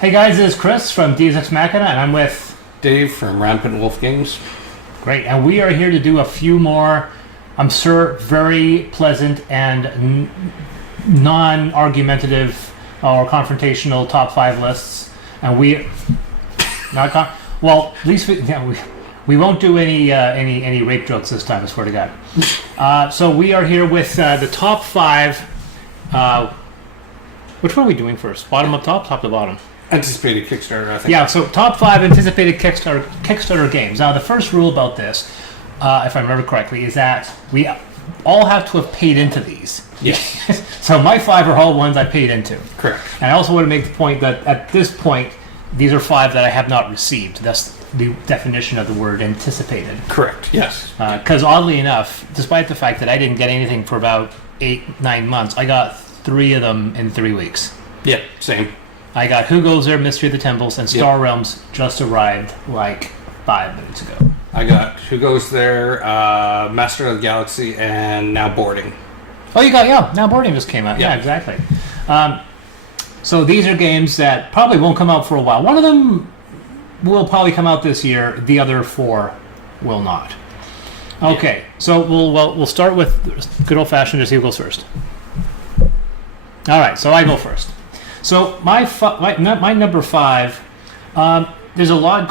Hey guys, this is Chris from Deus Ex Machina, and I'm with Dave from Rampant Wolf Games. Great, and we are here to do a few more, I'm sure, very pleasant and non-argumentative or confrontational top 5 lists. And we, well, at least we won't do any rape jokes this time. I swear to God. So we are here with the top 5. Which one are we doing first? Bottom up top, top to bottom. Anticipated Kickstarter, I think. Yeah, so top 5 anticipated Kickstarter games. Now, the first rule about this, if I remember correctly, is that we all have to have paid into these. Yes. So my 5 are all ones I paid into. Correct. And I also want to make the point that at this point, these are 5 that I have not received. That's the definition of the word anticipated. Correct, yes. Because oddly enough, despite the fact that I didn't get anything for about 8-9 months, I got 3 of them in 3 weeks. Yeah, same. I got Who Goes There, Mystery of the Temples, and Star Realms just arrived like 5 minutes ago. I got Who Goes There, Master of the Galaxy, and Now Boarding. Oh, you got, Now Boarding just came out. Yeah, exactly. So these are games that probably won't come out for a while. One of them will probably come out this year. The other 4 will not. Okay, so we'll start with good old-fashioned, just who goes first. All right, so I go first. So my number 5, there's a lot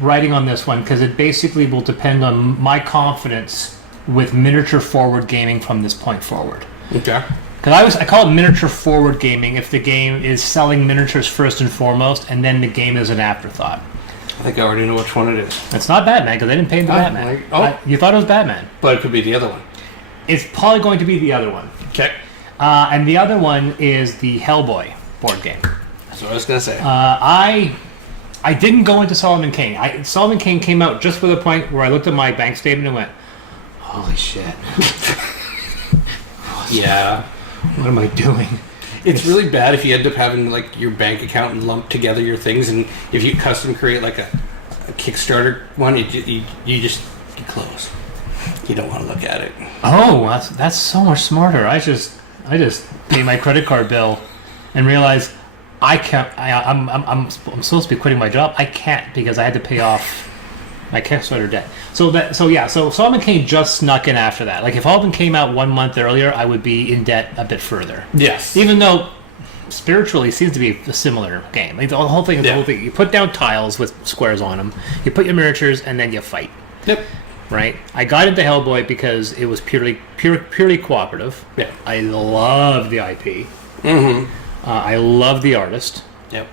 writing on this one because it basically will depend on my confidence with miniature forward gaming from this point forward. Okay. Because I call it miniature forward gaming if the game is selling miniatures first and foremost, and then the game is an afterthought. I think I already know which one it is. It's not Batman because I didn't pay into Batman. You thought it was Batman, but it could be the other one. It's probably going to be the other one. Okay. And the other one is the Hellboy board game. That's what I was going to say. I didn't go into Solomon Kane. Solomon Kane came out just with a point where I looked at my bank statement and went, holy shit. Yeah. What am I doing? It's really bad if you end up having like your bank account and lump together your things, and if you custom create like a Kickstarter one, you close. You don't want to look at it. Oh, that's so much smarter. I just pay my credit card bill and realize I can't. I'm supposed to be quitting my job. I can't because I had to pay off my Kickstarter debt. So Solomon Kane just snuck in after that. Like if Solomon came out 1 month earlier, I would be in debt a bit further. Yes. Even though spiritually it seems to be a similar game. Like the whole thing is the whole thing. You put down tiles with squares on them. You put your miniatures and then you fight. Yep. Right. I got into Hellboy because it was purely cooperative. Yeah. I love the IP. Mm-hmm. I love the artist. Yep.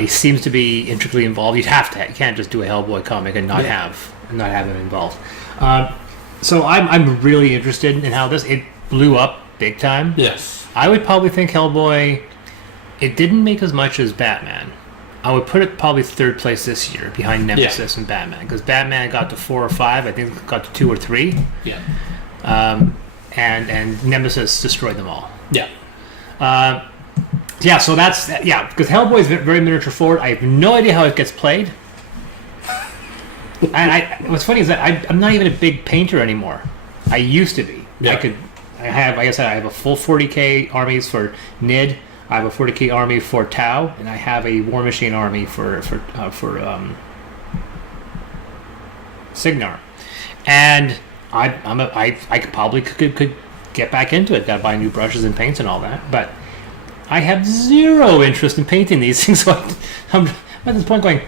He seems to be intricately involved. You can't just do a Hellboy comic and not have him involved. So I'm really interested in how it blew up big time. Yes. I would probably think Hellboy. It didn't make as much as Batman. I would put it probably 3rd place this year behind Nemesis and Batman because Batman got to 4 or 5. I think it got to 2 or 3. Yeah. And Nemesis destroyed them all. Yeah. So that's because Hellboy is very miniature forward. I have no idea how it gets played. And what's funny is that I'm not even a big painter anymore. I used to be. Yeah. I have a full 40k armies for Nid. I have a 40k army for Tau, and I have a War Machine army for Signar. And I probably could get back into it. Got to buy new brushes and paints and all that, but I have zero interest in painting these things. So I'm at this point going,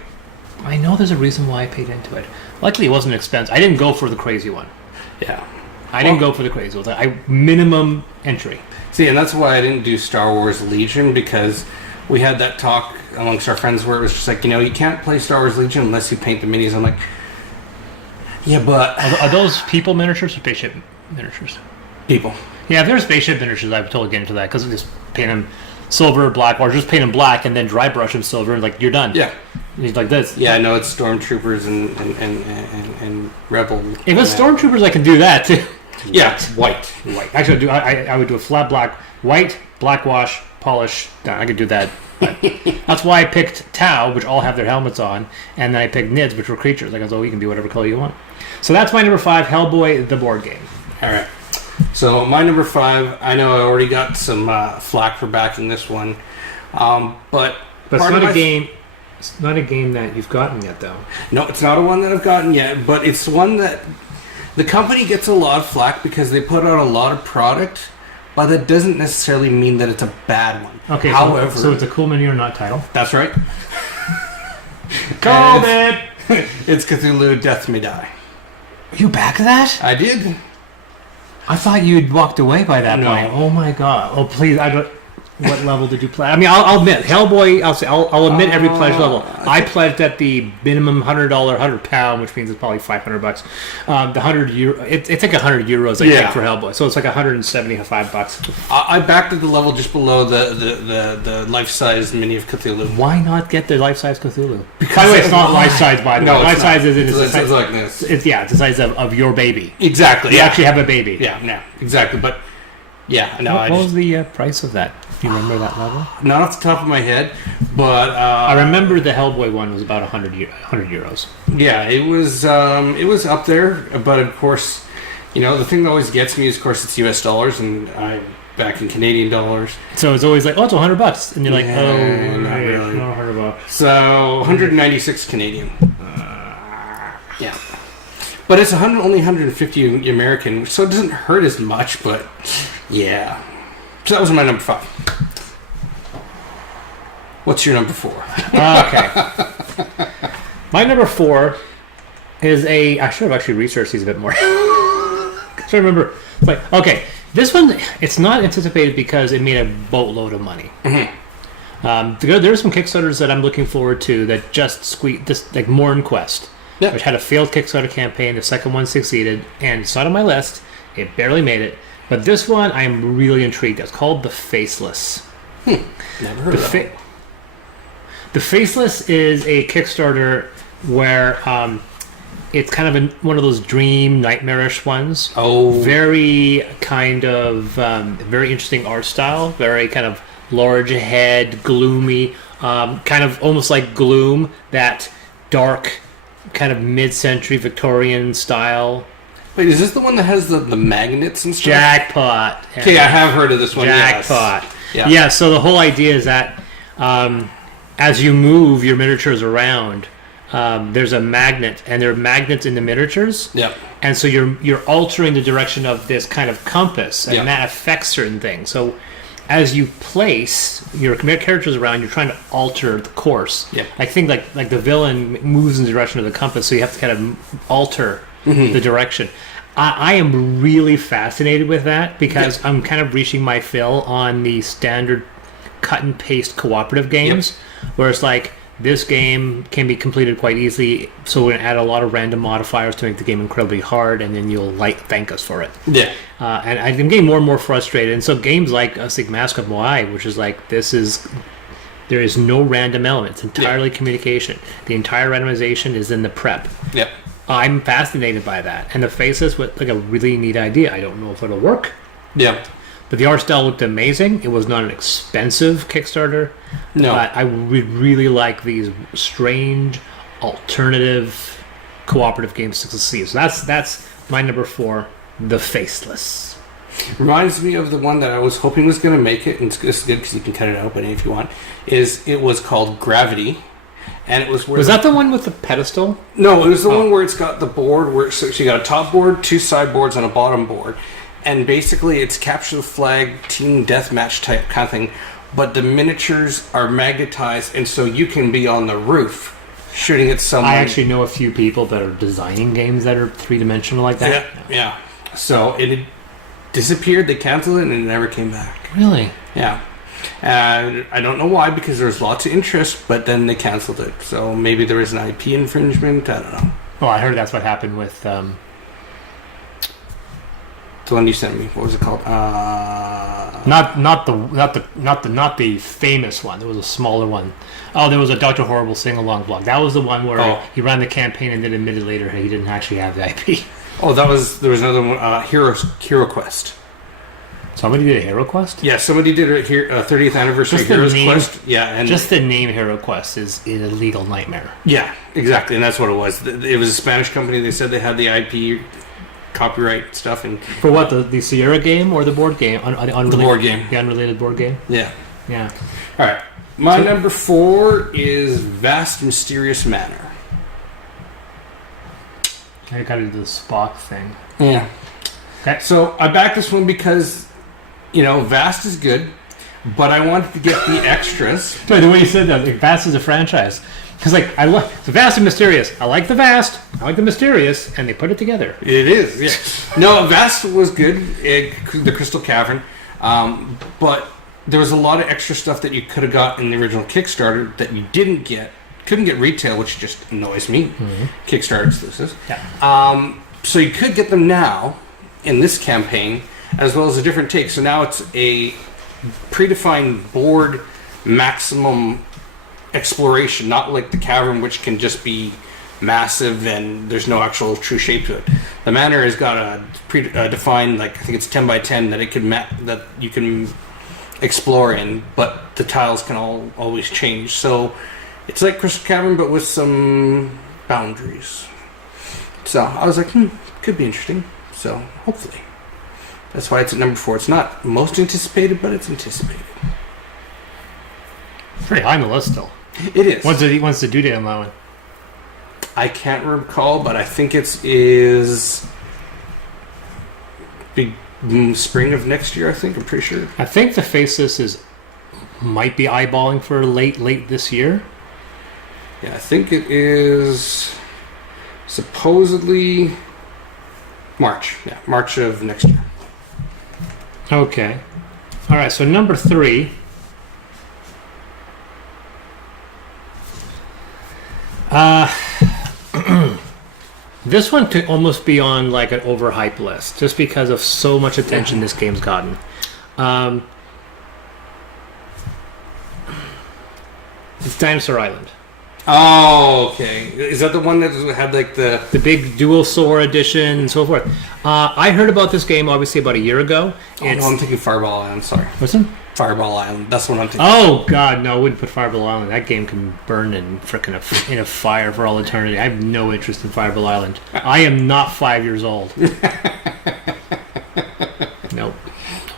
I know there's a reason why I paid into it. Luckily, it wasn't expensive. I didn't go for the crazy one. Yeah. I didn't go for the crazy one. Minimum entry. See, and that's why I didn't do Star Wars Legion, because we had that talk amongst our friends where it was just like, you can't play Star Wars Legion unless you paint the minis. I'm like, yeah, but... Are those people miniatures or spaceship miniatures? People. Yeah, if there's spaceship miniatures, I would totally get into that, because just paint them silver, black, or just paint them black and then dry brush them silver, and like, you're done. Yeah. It's like this. Yeah, I know it's Stormtroopers and Rebel. If it's Stormtroopers, I can do that, too. Yeah, it's white. Actually, I would do a flat black, white, black wash, polish. I could do that. That's why I picked Tau, which all have their helmets on, and then I picked Nids, which were creatures. Like, you can be whatever color you want. So that's my number 5, Hellboy, the board game. All right. So my number 5, I know I already got some flack for backing this one, but But it's not a game. It's not a game that you've gotten yet, though. No, it's not a one that I've gotten yet, but it's one that the company gets a lot of flack because they put out a lot of product, but that doesn't necessarily mean that it's a bad one. Okay, however, so it's a Cool Mini or Not title. That's right. Called it! It's Cthulhu Death May Die. You back that? I did. I thought you'd walked away by that point. Oh my god! Oh please! I don't. What level did you play? I mean, I'll admit, Hellboy. I'll admit every pledge level. I pledged at the minimum $100, £100, which means it's probably $500. The €100. It's like €100, I think, for Hellboy. So it's like $175. I backed at the level just below the life-size mini of Cthulhu. Why not get the life-size Cthulhu? By the way, it's not life-size. By the way, life-size is it's like this. It's the size of your baby. Exactly. You actually have a baby. Yeah. Exactly. But yeah, no. What was the price of that? Do you remember that level? Not off the top of my head, but I remember the Hellboy one was about €100. Yeah, it was up there, but of course, the thing that always gets me is, of course, it's US dollars, and I'm back in Canadian dollars. So it's always like, oh, it's $100, and you're like, oh, not really. Not $100. So 196 Canadian. Yeah, but it's only 150 American, so it doesn't hurt as much. But yeah. So that was my number 5. What's your number 4? Okay. My number 4 is I should have actually researched these a bit more. I remember. Okay, this one, it's not anticipated because it made a boatload of money. Mm-hmm. There are some Kickstarters that I'm looking forward to that just squeaked, just like Morn Quest, which had a failed Kickstarter campaign. The second one succeeded, and it's not on my list. It barely made it. But this one, I am really intrigued. It's called The Faceless. Never heard of that. The Faceless is a Kickstarter where it's kind of one of those dream, nightmarish ones. Oh. Very kind of, very interesting art style. Very kind of large head, gloomy, kind of almost like Gloom, that dark, kind of mid-century Victorian style. Wait, is this the one that has the magnets and stuff? Jackpot. Okay, I have heard of this one. Jackpot. Yes. Yeah, so the whole idea is that as you move your miniatures around, there's a magnet, and there are magnets in the miniatures. Yep. And so you're altering the direction of this kind of compass, and that affects certain things. So as you place your characters around, you're trying to alter the course. Yep. I think like the villain moves in the direction of the compass, so you have to kind of alter the direction. I am really fascinated with that because I'm kind of reaching my fill on the standard cut and paste cooperative games, where it's like, this game can be completed quite easily, so we're going to add a lot of random modifiers to make the game incredibly hard, and then you'll thank us for it. Yeah. And I'm getting more and more frustrated. And so games like Mask of Moai, which is like, there is no random element. It's entirely communication. The entire randomization is in the prep. Yep. I'm fascinated by that. And the Faceless was like a really neat idea. I don't know if it'll work. Yeah. But the art style looked amazing. It was not an expensive Kickstarter. No. But I would really like these strange, alternative, cooperative games to succeed. So that's my number 4, The Faceless. Reminds me of the one that I was hoping was going to make it, and it's good because you can cut it out, but if you want, it was called Gravity. And it was where that the one with the pedestal? No, it was the one where it's got the board where so you got a top board, 2 side boards, and a bottom board, and basically it's capture the flag, team deathmatch type kind of thing. But the miniatures are magnetized, and so you can be on the roof shooting at someone. I actually know a few people that are designing games that are 3-dimensional like that. Yeah. So it had disappeared. They canceled it, and it never came back. Really? Yeah. And I don't know why, because there's lots of interest, but then they canceled it. So maybe there was an IP infringement. I don't know. Well, I heard that's what happened with the one you sent me. What was it called? Not the famous one. There was a smaller one. Oh, there was a Dr. Horrible sing-along vlog. That was the one where he ran the campaign and then admitted later he didn't actually have the IP. Oh, there was another one. Hero Quest. Somebody did a Hero Quest? Yeah, somebody did a 30th anniversary Heroes Quest. Yeah, and just the name Hero Quest is a legal nightmare. Yeah, exactly, and that's what it was. It was a Spanish company. They said they had the IP copyright stuff. And for what, the Sierra game or the board game? The board game. The unrelated board game? Yeah. Yeah. All right. My number 4 is Vast Mysterious Manor. I gotta do the Spock thing. Yeah. Okay. So I backed this one because, Vast is good, but I wanted to get the extras. The way you said that, like, Vast is a franchise. Because, I love the Vast and Mysterious. I like the Vast, I like the Mysterious, and they put it together. It is, yeah. No, Vast was good, the Crystal Cavern, but there was a lot of extra stuff that you could have got in the original Kickstarter that you didn't get. Couldn't get retail, which just annoys me. Mm-hmm. Kickstarter exclusives. Yeah. So you could get them now in this campaign, as well as a different take. So now it's a predefined board maximum exploration, not like the cavern, which can just be massive and there's no actual true shape to it. The manor has got a predefined, I think it's 10 by 10 that it could that you can explore in, but the tiles can always change. So it's like Crystal Cavern, but with some boundaries. So I was like, could be interesting. So hopefully. That's why it's at number 4. It's not most anticipated, but it's anticipated. Pretty high on the list still. It is. When's the due date on that one? I can't recall, but I think it is big spring of next year, I think. I'm pretty sure. I think the Faceless might be eyeballing for late this year. Yeah, I think it is supposedly March. Yeah, March of next year. Okay. All right, so number 3. This one could almost be on an overhyped list, just because of so much attention this game's gotten. It's Dinosaur Island. Oh, okay. Is that the one that had the big dual sword edition and so forth? I heard about this game obviously about a year ago. No, I'm thinking Fireball Island. Sorry. What's it? Fireball Island. That's what I'm thinking. Oh God, no! I wouldn't put Fireball Island. That game can burn in in a fire for all eternity. I have no interest in Fireball Island. I am not 5 years old. Nope,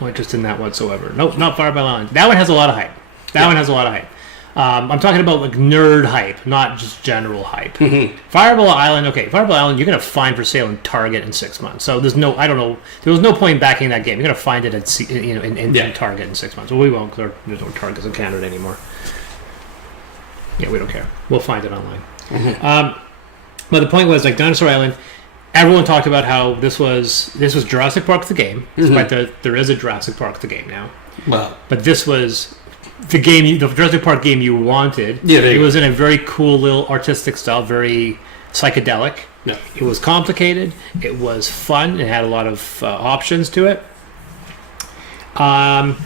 no interest in that whatsoever. Nope, not Fireball Island. That one has a lot of hype. I'm talking about nerd hype, not just general hype. Mm-hmm. Fireball Island, you're gonna find for sale in Target in 6 months. So there was no point in backing that game. You're gonna find it at in Target in 6 months. Well, we won't, because there's no Targets in Canada anymore. Yeah, we don't care. We'll find it online. Mm-hmm. But the point was, Dinosaur Island, everyone talked about how this was Jurassic Park the game, despite there is a Jurassic Park the game now. Wow. But this was the Jurassic Park game you wanted. Yeah, it was in a very cool little artistic style, very psychedelic. Yeah. It was complicated. It was fun. It had a lot of options to it. And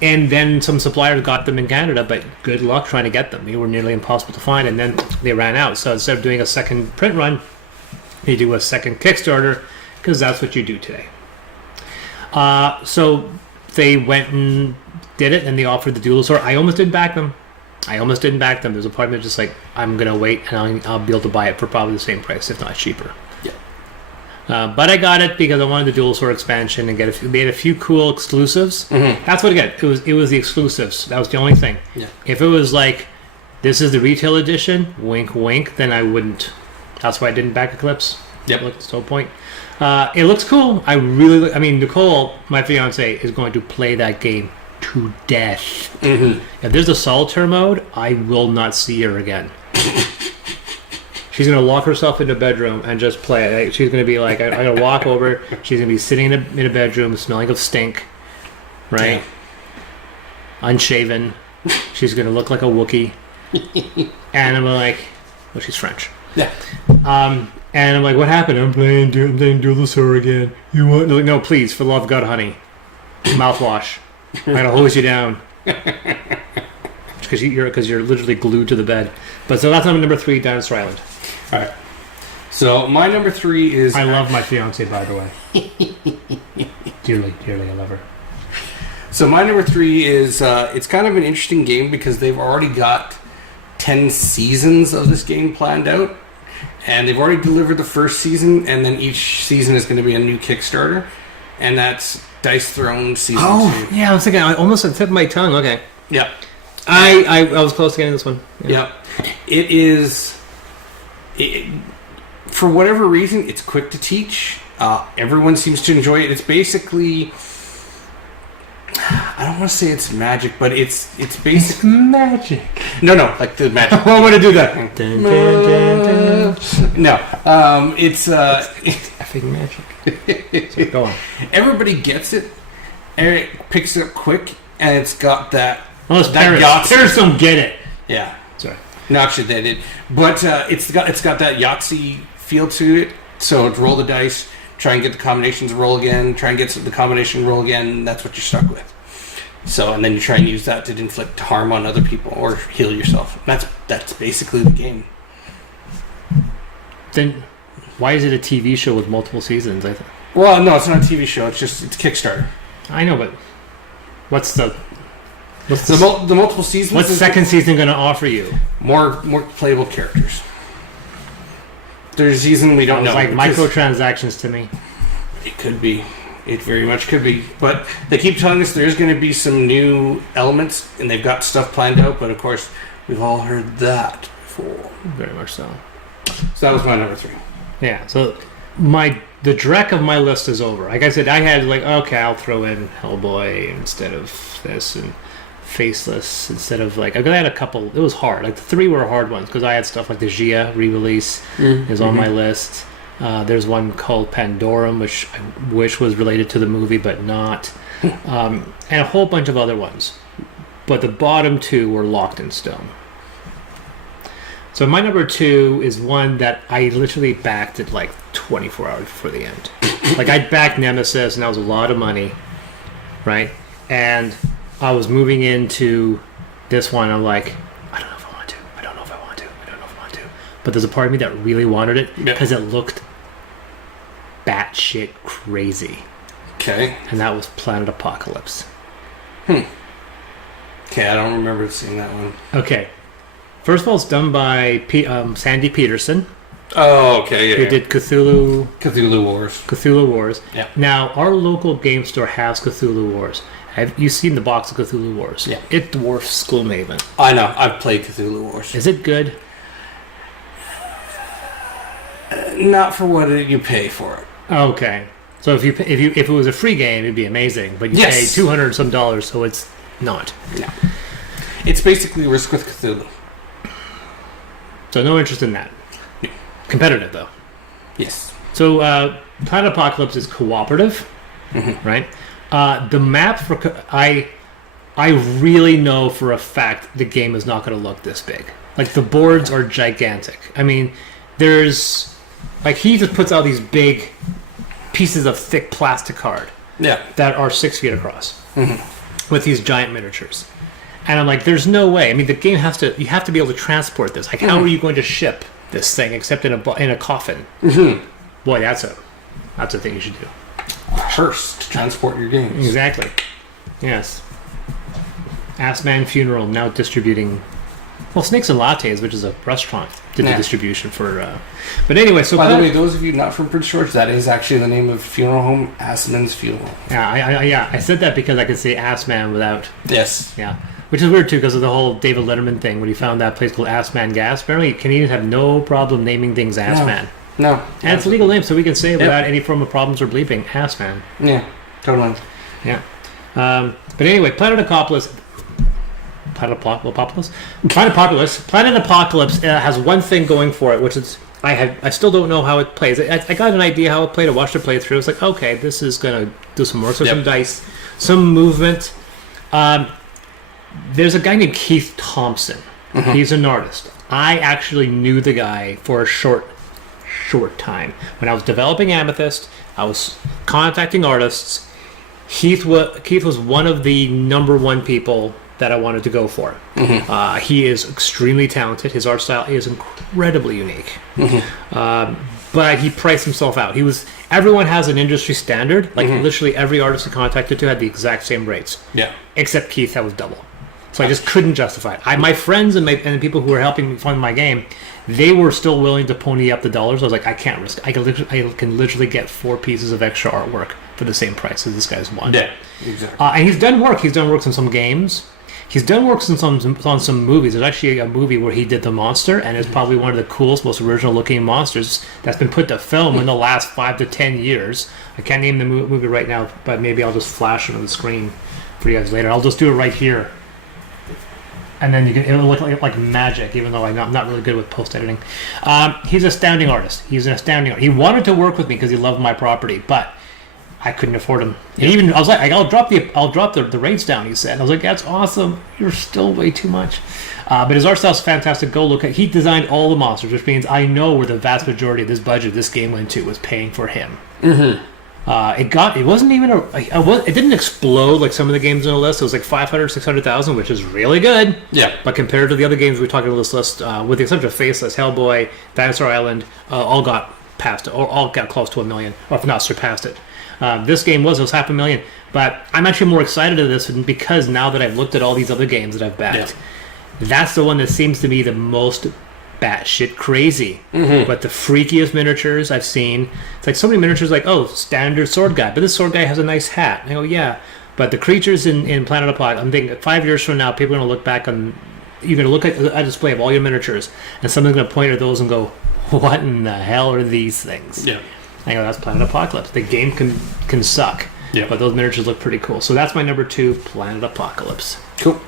then some suppliers got them in Canada, but good luck trying to get them. They were nearly impossible to find, and then they ran out. So instead of doing a second print run, you do a second Kickstarter, because that's what you do today. So they went and did it, and they offered the dual sword. I almost didn't back them. There's a part of me just I'm going to wait, and I'll be able to buy it for probably the same price, if not cheaper. Yeah. But I got it because I wanted the dual sword expansion and they had a few cool exclusives. Mm-hmm. That's what I got. It was the exclusives. That was the only thing. Yeah. If it was this is the retail edition, wink wink, then I wouldn't. That's why I didn't back Eclipse. Yep. That's the whole point. It looks cool. Nicole, my fiance, is going to play that game to death. Mm-hmm. If there's a solitaire mode, I will not see her again. She's going to lock herself in a bedroom and just play it. She's going to be I'm going to walk over. She's going to be sitting in a bedroom smelling of stink, right? Yeah. Unshaven. She's going to look like a Wookiee. And I'm well, she's French. Yeah. And I'm what happened? I'm playing Dual Sword again. You want? No, please, for the love of God, honey. Mouthwash. I'm going to hose you down. Because you're literally glued to the bed. But so that's number 3, Dinosaur Island. All right. So my number 3 is... I love my fiance, by the way. Dearly, I love her. So my number 3 is... it's kind of an interesting game because they've already got 10 seasons of this game planned out. And they've already delivered the first season, and then each season is going to be a new Kickstarter. And that's Dice Throne Season 2. Oh, yeah, I was thinking, I almost on the tip of my tongue. Okay. Yeah. I was close to getting this one. Yeah. It is... for whatever reason, it's quick to teach. Everyone seems to enjoy it. It's basically... I don't want to say it's magic, but it's basically... It's magic. No, like the magic. I want to do that. Dun, dun, dun, dun. No, it's... effing magic. So go on. Everybody gets it. Eric picks it up quick, and it's got that... Unless Paris don't get it. Yeah. Sorry. No, actually they did. But it's got that Yahtzee feel to it. So it's roll the dice, try and get the combinations roll again, try and get the combination roll again, and that's what you're stuck with. So, and then you try and use that to inflict harm on other people or heal yourself. That's basically the game. Then why is it a TV show with multiple seasons? Well, no, it's not a TV show. It's Kickstarter. I know, but what's the multiple seasons? What's second season going to offer you? More playable characters. There's a season we don't know. Like microtransactions to me. It could be. It very much could be. But they keep telling us there's going to be some new elements, and they've got stuff planned out. But of course, we've all heard that before. Very much so. So that was my number 3. Yeah. So the Drek of my list is over. Like I said, I had okay, I'll throw in Hellboy instead of this, and Faceless instead of I had a couple. It was hard. The 3 were hard ones because I had stuff like the Gia re-release is on my list. There's one called Pandorum, which I wish was related to the movie, but not. And a whole bunch of other ones. But the bottom 2 were locked in stone. So my number 2 is one that I literally backed at 24 hours before the end. I backed Nemesis, and that was a lot of money, right? And I was moving into this one. I'm like, I don't know if I want to. I don't know if I want to. I don't know if I want to. But there's a part of me that really wanted it because it looked batshit crazy. Okay. And that was Planet Apocalypse. Okay, I don't remember seeing that one. Okay. First of all, it's done by Sandy Peterson. Oh, okay, yeah. Who did Cthulhu Wars. Cthulhu Wars. Yeah. Now, our local game store has Cthulhu Wars. Have you seen the box of Cthulhu Wars? Yeah. It dwarfs Gloomhaven. I know. I've played Cthulhu Wars. Is it good? Not for what you pay for it. Okay. So if it was a free game, it'd be amazing. But you pay $200 some, so it's not. No. It's basically Risk with Cthulhu. So no interest in that. No. Competitive though. Yes. So Planet Apocalypse is cooperative, right? The map I really know for a fact the game is not going to look this big. The boards are gigantic. I mean, there's he just puts out these big pieces of thick plastic card that are 6 feet across with these giant miniatures. And I'm like, there's no way. I mean, the game you have to be able to transport this. How are you going to ship this thing except in a coffin? Boy, that's a thing you should do. A hearse to transport your games. Exactly. Yes. Ass Man Funeral now distributing. Well, Snakes and Lattes, which is a restaurant, did the distribution for. But anyway, so by the way, those of you not from Prince George, that is actually the name of funeral home, Assman's Funeral. Yeah, I said that because I could say Ass Man without. Yes. Yeah. Which is weird too, because of the whole David Letterman thing when he found that place called Ass Man Gas. Apparently, Canadians have no problem naming things Ass Man. No. And it's a legal name, so we can say it without any form of problems or bleeping. Ass Man. Yeah, totally. Yeah. But anyway, Planet Apocalypse has one thing going for it, which is I still don't know how it plays. I got an idea how it played. I watched it play through. It's like, okay, this is going to do some work. So some dice, some movement. There's a guy named Keith Thompson. He's an artist. I actually knew the guy for a short time. When I was developing Amethyst, I was contacting artists. Keith was one of the number one people that I wanted to go for. He is extremely talented. His art style is incredibly unique. But he priced himself out. Everyone has an industry standard. Literally every artist I contacted to had the exact same rates. Yeah. Except Keith, that was double. So I just couldn't justify it. My friends and the people who were helping me fund my game, they were still willing to pony up the dollars. I was like, I can't risk it. I can literally get 4 pieces of extra artwork for the same price as this guy's one. Yeah, exactly. And he's done work. He's done work on some games. He's done work on some movies. There's actually a movie where he did the monster, and it's probably one of the coolest, most original-looking monsters that's been put to film in the last 5 to 10 years. I can't name the movie right now, but maybe I'll just flash it on the screen for you guys later. I'll just do it right here. And then it'll look like magic, even though I'm not really good with post-editing. He's an astounding artist. He wanted to work with me because he loved my property, but I couldn't afford him. Yep. Even I was like, I'll drop the rates down. He said, I was like, that's awesome. You're still way too much. But his art style's fantastic. Go look at. He designed all the monsters, which means I know where the vast majority of this budget this game went to was paying for him. Mm-hmm. It wasn't even it didn't explode like some of the games on the list. It was like 500, 600,000, which is really good. Yeah. But compared to the other games we talked about this list, with the exception of Faceless, Hellboy, Dinosaur Island, all got past it, or all got close to 1 million, or if not surpassed it. This game was 500,000, but I'm actually more excited to this because now that I've looked at all these other games that I've backed, that's the one that seems to be the most batshit crazy. Mm-hmm. But the freakiest miniatures I've seen. It's like so many miniatures, like, oh, standard sword guy, but this sword guy has a nice hat. I go, yeah, but the creatures in Planet of Pod, I'm thinking 5 years from now, people are going to look back on. You're going to look at a display of all your miniatures, and someone's going to point at those and go, "What in the hell are these things?" Yeah. I go, that's Planet Apocalypse. The game can suck, but those miniatures look pretty cool. So that's my number 2, Planet Apocalypse. Cool.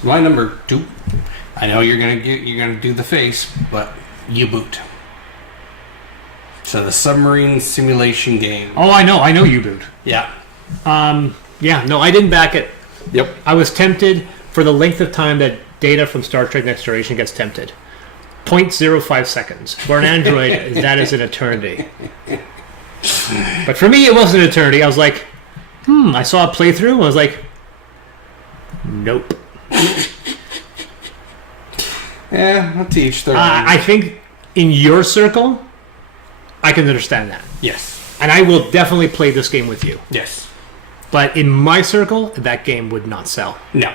So my number 2. I know you're gonna do the face, but U-Boot. So the submarine simulation game. Oh, I know U-Boot. Yeah. No, I didn't back it. Yep. I was tempted for the length of time that Data from Star Trek Next Generation gets tempted. 0.05 seconds. For an android, that is an eternity. But for me, it wasn't an eternity. I was like, I saw a playthrough, and I was like, nope. Yeah, not to each their own. I think in your circle, I can understand that. Yes. And I will definitely play this game with you. Yes. But in my circle, that game would not sell. No.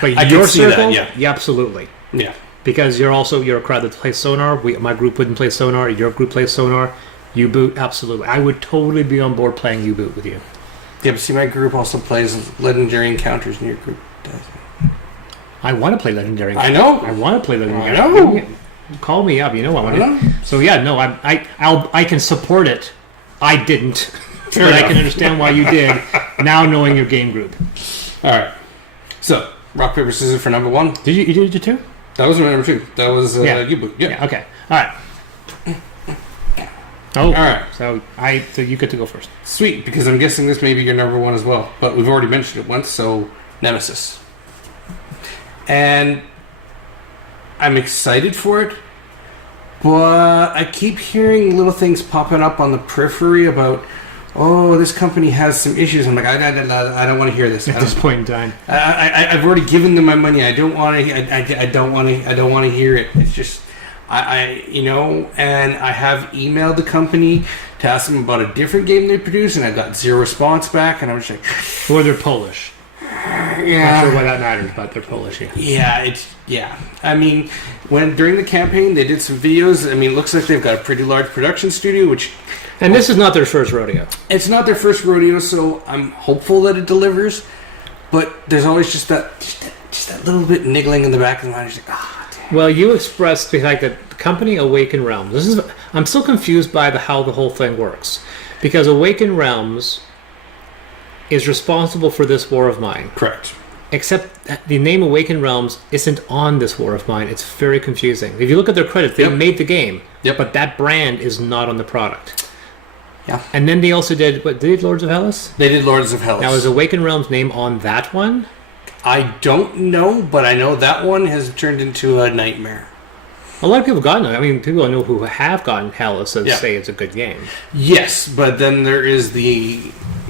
But I your can see circle, that, yeah, absolutely. Yeah. Because you're a crowd that plays Sonar. My group wouldn't play Sonar. Your group plays Sonar. U-Boot, absolutely. I would totally be on board playing U-Boot with you. Yeah, but see, my group also plays Legendary Encounters, and your group does. I want to play Legendary Encounters. I know. I want to play Legendary Encounters. Call me up. You know I want to. So yeah, no, I can support it. I didn't, but I can understand why you did. Now knowing your game group. All right. So rock paper scissors for number 1. Did you did it too? That was my number 2. That was U-Boot. Yeah. Okay. All right. Oh. All right. So you get to go first. Sweet, because I'm guessing this may be your number 1 as well. But we've already mentioned it once. So Nemesis. And I'm excited for it, but I keep hearing little things popping up on the periphery about, oh, this company has some issues. I'm like, I don't want to hear this at this point in time. I've already given them my money. I don't want to. I don't want to hear it. It's just, and I have emailed the company to ask them about a different game they produce, and I got 0 response back. And I was like, or they're Polish. Yeah. Not sure why that matters, but they're Polish. Yeah. I mean, during the campaign they did some videos. I mean, it looks like they've got a pretty large production studio, and this is not their first rodeo. It's not their first rodeo, so I'm hopeful that it delivers. But there's always just that little bit niggling in the back of the mind. Just like, damn. Well, you expressed the fact that the company Awaken Realms. I'm still confused by how the whole thing works, because Awaken Realms is responsible for this War of Mine. Correct. Except that the name Awaken Realms isn't on this War of Mine. It's very confusing. If you look at their credits, they made the game, but that brand is not on the product. Yeah. And then they also did, Lords of Hellas? They did Lords of Hellas. Now, is Awaken Realms name on that one? I don't know, but I know that one has turned into a nightmare. A lot of people got it. I mean, people I know who have gotten Hellas and say it's a good game. Yes, but then there is the...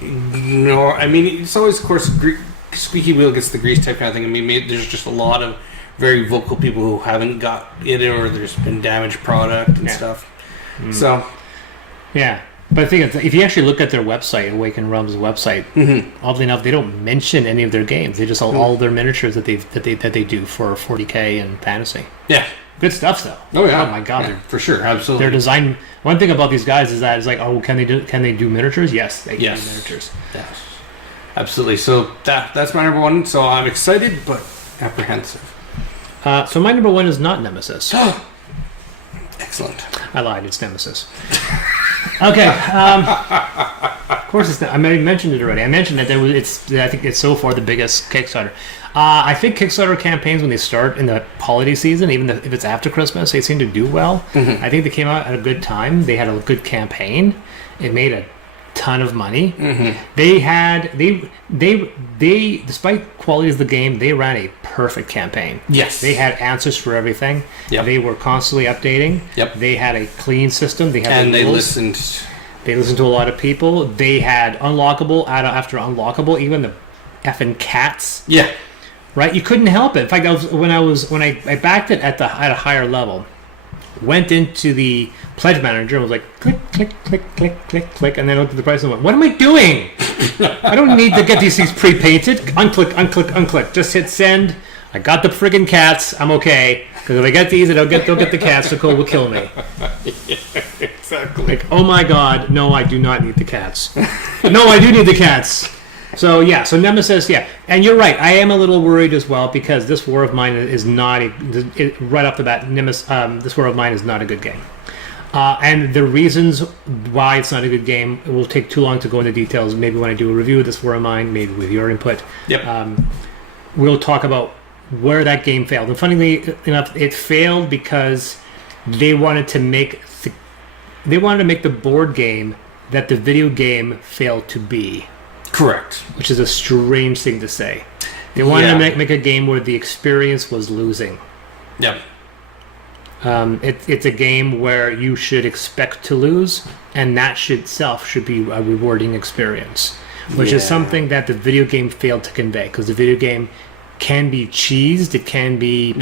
No, I mean, it's always, of course, squeaky wheel gets the grease type kind of thing. I mean, there's just a lot of very vocal people who haven't got it, or there's been damaged product and stuff. So, yeah. But I think if you actually look at their website, Awaken Realms' website, oddly enough, they don't mention any of their games. They just all their miniatures that they do for 40K and Fantasy. Yeah. Good stuff, though. Oh yeah. Oh my god. Yeah, for sure, absolutely. Their design. One thing about these guys is that it's like, oh, can they do miniatures? Yes, they can do miniatures. Yes. Absolutely. So that's my number one. So I'm excited but apprehensive. So my number one is not Nemesis. Excellent. I lied. It's Nemesis. Okay. Of course, it's not. I mentioned it already. I mentioned that I think it's so far the biggest Kickstarter. I think Kickstarter campaigns, when they start in the holiday season, even if it's after Christmas, they seem to do well. I think they came out at a good time. They had a good campaign. It made a ton of money. They despite quality of the game, they ran a perfect campaign. Yes. They had answers for everything. Yep. They were constantly updating. Yep. They had a clean system. They had they rules. listened. They listened to a lot of people. They had unlockable after unlockable, even the effing cats. Yeah. Right? You couldn't help it. In fact, when I backed it at a higher level, went into the pledge manager and was like, click, click, click, click, click, click, and then looked at the price and went, what am I doing? I don't need to get these things pre-painted. Unclick, unclick, unclick. Just hit send. I got the friggin' cats. I'm okay. Because if I get these, they'll get the cats. The code will kill me. Yeah, exactly. Like, oh my god, no, I do not need the cats. No, I do need the cats. So Nemesis, yeah, and you're right. I am a little worried as well because this War of Mine is not right off the bat. This War of Mine is not a good game, and the reasons why it's not a good game, it will take too long to go into details. Maybe when I do a review of this War of Mine, maybe with your input, we'll talk about where that game failed. And funnily enough, it failed because they wanted to make the board game that the video game failed to be. Correct. Which is a strange thing to say. They wanted to make a game where the experience was losing. Yep. It's a game where you should expect to lose, and that itself should be a rewarding experience, which is something that the video game failed to convey, because the video game can be cheesed, it can be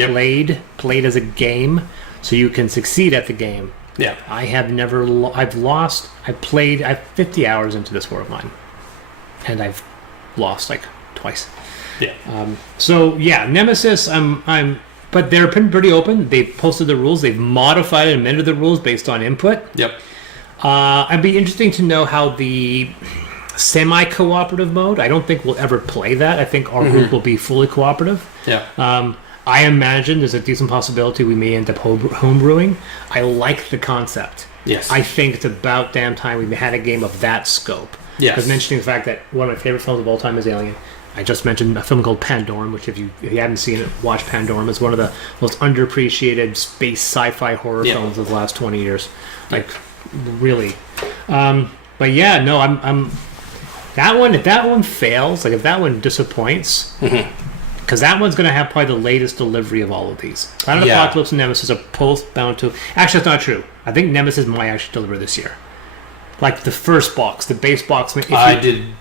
played as a game, so you can succeed at the game. Yeah. I have never... I've 50 hours into this War of Mine. And I've lost like twice. Yeah. Nemesis. But they're pretty open. They posted the rules. They've modified and amended the rules based on input. Yep. It'd be interesting to know how the semi-cooperative mode. I don't think we'll ever play that. I think our group will be fully cooperative. Yeah. I imagine there's a decent possibility we may end up homebrewing. I like the concept. Yes. I think it's about damn time we had a game of that scope. Yes. I was mentioning the fact that one of my favorite films of all time is Alien. I just mentioned a film called Pandorum, which if you haven't seen it, watch Pandorum. It's one of the most underappreciated space sci-fi horror films of the last 20 years. Like, really. I'm that one. If that one fails, like if that one disappoints, because that one's going to have probably the latest delivery of all of these. Planet Apocalypse and Nemesis are both bound to. Actually, that's not true. I think Nemesis might actually deliver this year. Like the first box, the base box. I did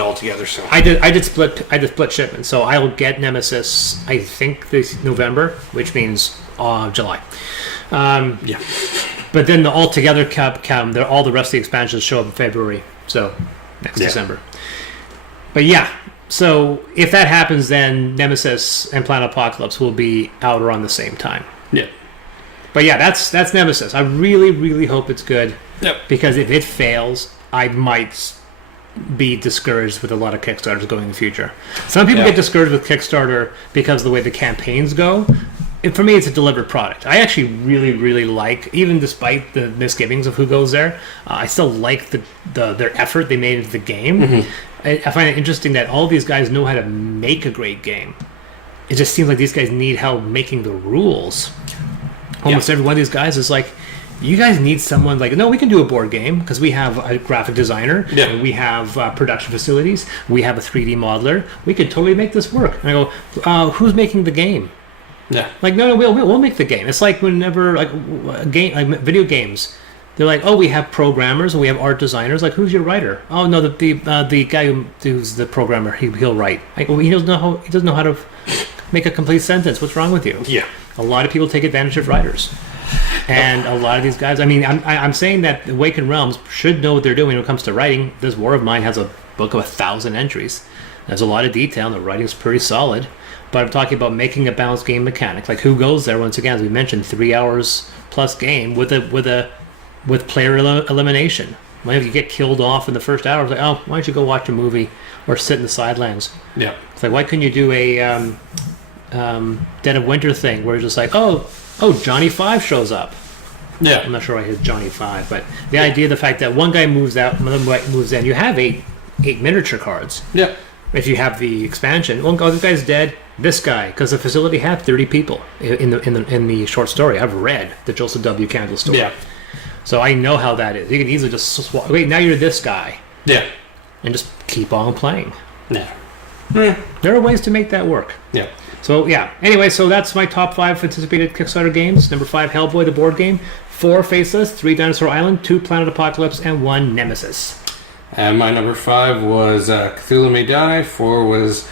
all together. So I did split shipment. So I will get Nemesis. I think this November, which means July. But then the all together all the rest of the expansions show up in February. So next December. But so if that happens, then Nemesis and Planet Apocalypse will be out around the same time. Yeah. But that's Nemesis. I really, really hope it's good. Yep. Because if it fails, I might be discouraged with a lot of Kickstarters going in the future. Some people get discouraged with Kickstarter because of the way the campaigns go. For me, it's a delivered product. I actually really, really like, even despite the misgivings of who goes there, I still like their effort they made into the game. I find it interesting that all these guys know how to make a great game. It just seems like these guys need help making the rules. Almost every one of these guys is like, you guys need someone like, no, we can do a board game because we have a graphic designer, and we have production facilities, we have a 3D modeler, we could totally make this work. And I go, who's making the game? Yeah. Like, no, we'll make the game. It's like whenever video games, they're like, oh, we have programmers and we have art designers. Like, who's your writer? Oh no, the guy who's the programmer, he'll write. Like, well, he doesn't know how to make a complete sentence. What's wrong with you? Yeah. A lot of people take advantage of writers. And a lot of these guys, I mean, I'm saying that Awakened Realms should know what they're doing when it comes to writing. This War of Mine has a book of 1,000 entries. There's a lot of detail, and the writing's pretty solid. But I'm talking about making a balanced game mechanic. Like, who goes there? Once again, as we mentioned, 3 hours plus game with player elimination. Whenever you get killed off in the first hour, it's like, oh, why don't you go watch a movie or sit in the sidelands? Yeah. It's like, why couldn't you do a Dead of Winter thing where it's just like, oh, Johnny Five shows up. Yeah. I'm not sure why he's Johnny Five, but the idea, the fact that one guy moves out, another guy moves in, you have eight miniature cards. Yeah. If you have the expansion, well, this guy's dead. This guy, because the facility had 30 people in the short story. I've read the Joseph W. Campbell story. Yeah. So I know how that is. You can easily just swap. Wait, now you're this guy. Yeah. And just keep on playing. Yeah. There are ways to make that work. Yeah. So, yeah. Anyway, so that's my top 5 anticipated Kickstarter games. Number 5, Hellboy, the board game. 4, Faceless. 3, Dinosaur Island. 2, Planet Apocalypse. And 1, Nemesis. And my number 5 was Cthulhu May Die. 4 was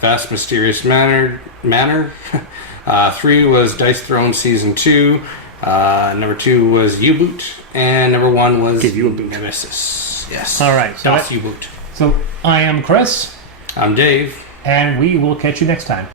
Vast Mysterious Manor. 3 was Dice Throne Season 2. Number 2 was U-Boot. And number 1 was Give you a boot. Nemesis. Yes. All right. Das U-Boot. So I am Chris. I'm Dave. And we will catch you next time.